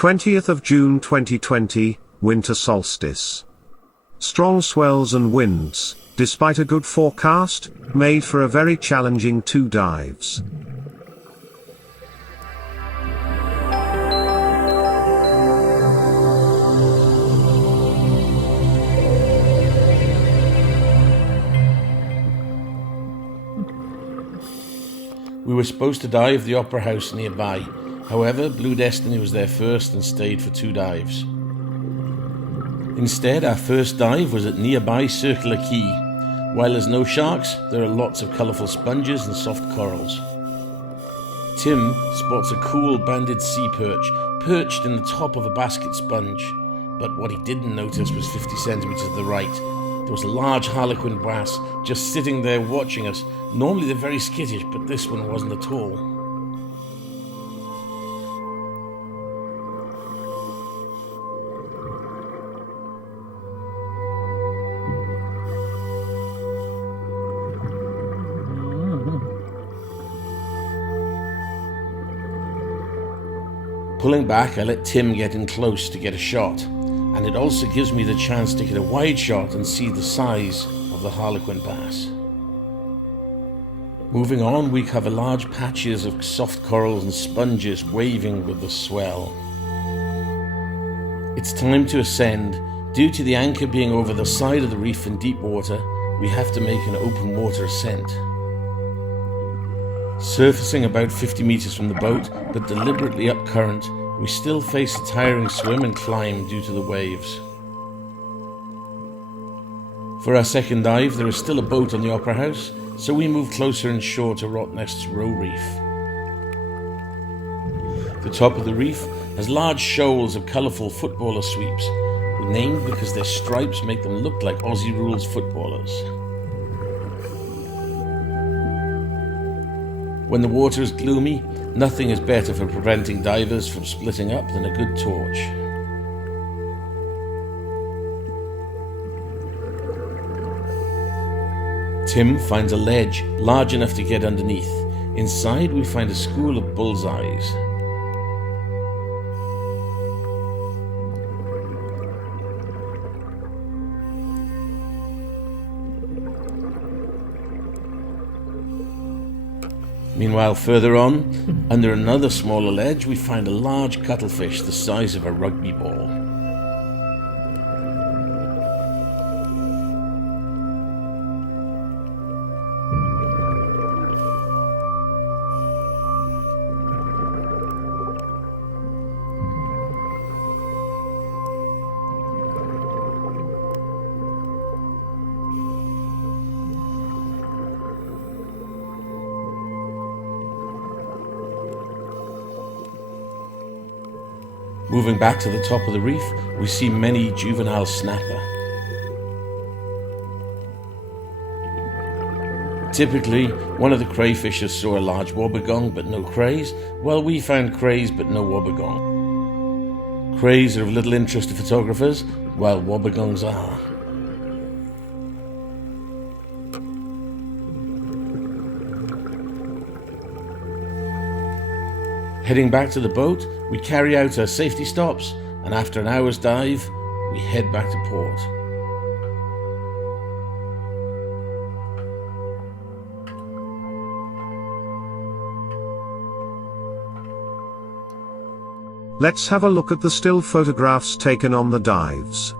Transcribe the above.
20th of June 2020, winter solstice. Strong swells and winds, despite a good forecast, made for a very challenging 2 dives. We were supposed to dive the Opera House nearby. However, Blue Destiny was there first and stayed for 2 dives. Instead, our first dive was at nearby Circular Quay. While there's no sharks, there are lots of colourful sponges and soft corals. Tim spots a cool banded sea perch perched in the top of a basket sponge. But what he didn't notice was 50 centimetres to the right. There was a large harlequin bass just sitting there watching us. Normally they're very skittish, but this one wasn't at all. Pulling back, I let Tim get in close to get a shot, and it also gives me the chance to get a wide shot and see the size of the harlequin bass. Moving on, we cover large patches of soft corals and sponges waving with the swell. It's time to ascend. Due to the anchor being over the side of the reef in deep water, we have to make an open water ascent. Surfacing about 50 meters from the boat, but deliberately up current, we still face a tiring swim and climb due to the waves. For our second dive, there is still a boat on the Opera House, so we move closer inshore to Rottnest's Row Reef. The top of the reef has large shoals of colourful footballer sweeps, named because their stripes make them look like Aussie rules footballers. When the water is gloomy, nothing is better for preventing divers from splitting up than a good torch. Tim finds a ledge large enough to get underneath. Inside we find a school of bullseyes. Meanwhile, further on, under another smaller ledge, we find a large cuttlefish the size of a rugby ball. Moving back to the top of the reef, we see many juvenile snapper. Typically, one of the crayfishers saw a large wobbegong but no crays, while we found crays but no wobbegong. Crays are of little interest to photographers, while wobbegongs are. Heading back to the boat, we carry out our safety stops, and after an hour's dive, we head back to port. Let's have a look at the still photographs taken on the dives.